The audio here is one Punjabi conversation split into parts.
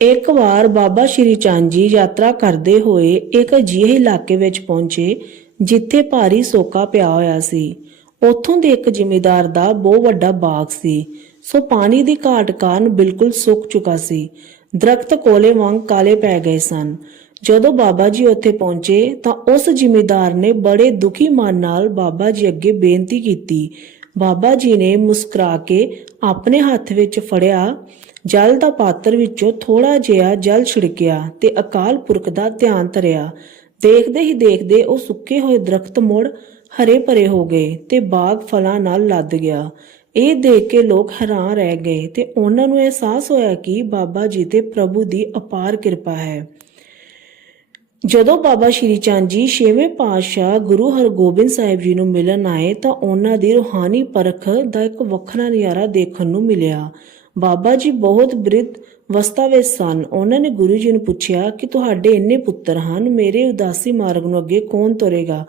ਇੱਕ ਵਾਰ ਬਾਬਾ ਸ਼੍ਰੀ ਚੰਦ ਜੀ ਯਾਤਰਾ ਕਰਦੇ ਹੋਏ ਇੱਕ ਅਜਿਹੇ ਇਲਾਕੇ ਵਿੱਚ ਪਹੁੰਚੇ, ਜਿੱਥੇ ਭਾਰੀ ਸੋਕਾ ਪਿਆ ਹੋਇਆ ਸੀ। ਉੱਥੋਂ ਦੇ ਇੱਕ ਜ਼ਿਮੀਂਦਾਰ ਦਾ ਬਹੁਤ ਵੱਡਾ ਬਾਗ ਸੀ। ਸੋ ਪਾਣੀ ਦੀ ਘਾਟ ਕਾਰਨ ਬਿਲਕੁਲ ਸੁੱਕ ਚੁੱਕਾ ਸੀ। ਦਰਖਤ ਕੋਲੇ ਵਾਂਗ ਕਾਲੇ ਪੈ ਗਏ ਸਨ। ਜਦੋਂ ਬਾਬਾ ਜੀ ਉੱਥੇ ਪਹੁੰਚੇ ਤਾਂ ਉਸ ਜਿਮੀਦਾਰ ਨੇ ਬੜੇ ਦੁਖੀ ਮਨ ਨਾਲ ਬਾਬਾ ਜੀ ਅੱਗੇ ਬੇਨਤੀ ਕੀਤੀ ਬਾਬਾ ਜੀ ਨੇ ਮੁਸਕਰਾ ਕੇ ਆਪਣੇ ਹੱਥ ਵਿੱਚ ਫੜਿਆ, ਜਲ ਦਾ ਪਾਤਰ ਵਿੱਚੋਂ ਥੋੜਾ ਜਿਹਾ ਜਲ ਛਿੜਕਿਆ ਤੇ ਅਕਾਲ ਪੁਰਖ ਦਾ ਧਿਆਨ ਧਰਿਆ। ਦੇਖਦੇ ਹੀ ਦੇਖਦੇ ਉਹ ਸੁੱਕੇ ਹੋਏ ਦਰਖਤ ਮੁੜ ਹਰੇ ਭਰੇ ਹੋ ਗਏ ਤੇ ਬਾਗ ਫਲਾਂ ਨਾਲ ਲੱਦ ਗਿਆ। ਇਹ ਦੇਖ ਕੇ ਲੋਕ ਹੈਰਾਨ ਰਹਿ ਗਏ ਤੇ ਉਹਨਾਂ ਨੂੰ ਅਹਿਸਾਸ ਹੋਇਆ ਕਿ ਬਾਬਾ ਜੀ ਤੇ ਪ੍ਰਭੂ ਦੀ ਅਪਾਰ ਕਿਰਪਾ ਹੈ। ਜਦੋਂ ਬਾਬਾ ਸ਼੍ਰੀ ਚੰਦ ਜੀ ਛੇਵੇਂ ਪਾਤਸ਼ਾਹ ਗੁਰੂ ਹਰਗੋਬਿੰਦ ਸਾਹਿਬ ਜੀ ਨੂੰ ਮਿਲਣ ਆਏ ਤਾਂ ਉਹਨਾਂ ਦੀ ਰੂਹਾਨੀ ਪਰਖ ਦਾ ਇੱਕ ਵੱਖਰਾ ਨਜ਼ਾਰਾ ਦੇਖਣ ਨੂੰ ਮਿਲਿਆ। ਬਾਬਾ ਜੀ ਬਹੁਤ ਬ੍ਰਿਧ ਅਵਸਥਾ ਵਿੱਚ ਸਨ। ਉਹਨਾਂ ਨੇ ਗੁਰੂ ਜੀ ਨੂੰ ਪੁੱਛਿਆ ਕਿ ਤੁਹਾਡੇ ਇੰਨੇ ਪੁੱਤਰ ਹਨ, ਮੇਰੇ ਉਦਾਸੀ ਮਾਰਗ ਨੂੰ ਅੱਗੇ ਕੌਣ ਤੁਰੇਗਾ?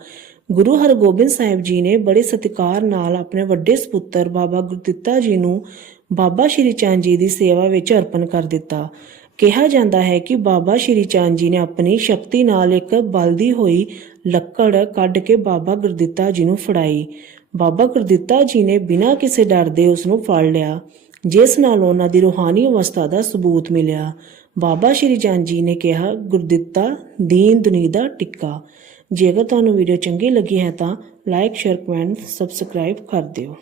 ਗੁਰੂ ਹਰਗੋਬਿੰਦ ਸਾਹਿਬ ਜੀ ਨੇ ਬੜੇ ਸਤਿਕਾਰ ਨਾਲ ਆਪਣੇ ਵੱਡੇ ਸੁਪੁੱਤਰ ਬਾਬਾ ਗੁਰਦਿੱਤਾ ਜੀ ਨੂੰ ਬਾਬਾ ਸ਼੍ਰੀ ਚੰਦ ਜੀ ਦੀ ਸੇਵਾ ਵਿੱਚ ਅਰਪਣ ਕਰ ਦਿੱਤਾ। ਕਿਹਾ ਜਾਂਦਾ ਹੈ ਕਿ ਬਾਬਾ ਸ਼੍ਰੀ ਚੰਦ ਜੀ ਨੇ ਆਪਣੀ ਸ਼ਕਤੀ ਨਾਲ ਇੱਕ ਬਲਦੀ ਹੋਈ ਲੱਕੜ ਕੱਢ ਕੇ ਬਾਬਾ ਗੁਰਦਿੱਤਾ ਜੀ ਨੂੰ ਫੜਾਈ। ਬਾਬਾ ਗੁਰਦਿੱਤਾ ਜੀ ਨੇ ਬਿਨਾਂ ਕਿਸੇ ਡਰ ਦੇ ਉਸ ਨੂੰ ਫੜ ਲਿਆ, ਜਿਸ ਨਾਲ ਉਹਨਾਂ ਦੀ ਰੂਹਾਨੀ ਅਵਸਥਾ ਦਾ ਸਬੂਤ ਮਿਲਿਆ। ਬਾਬਾ ਸ਼੍ਰੀ ਚੰਦ ਜੀ ਨੇ ਕਿਹਾ, ਗੁਰਦਿੱਤਾ, ਦੀਨ ਦੁਨੀ ਦਾ ਟਿੱਕਾ। ਜੇਕਰ ਤੁਹਾਨੂੰ ਵੀਡੀਓ ਚੰਗੀ ਲੱਗੀ ਹੈ ਤਾਂ ਲਾਈਕ ਸ਼ੇਅਰ ਕਮੈਂਟ ਸਬਸਕ੍ਰਾਈਬ ਕਰ ਦਿਓ।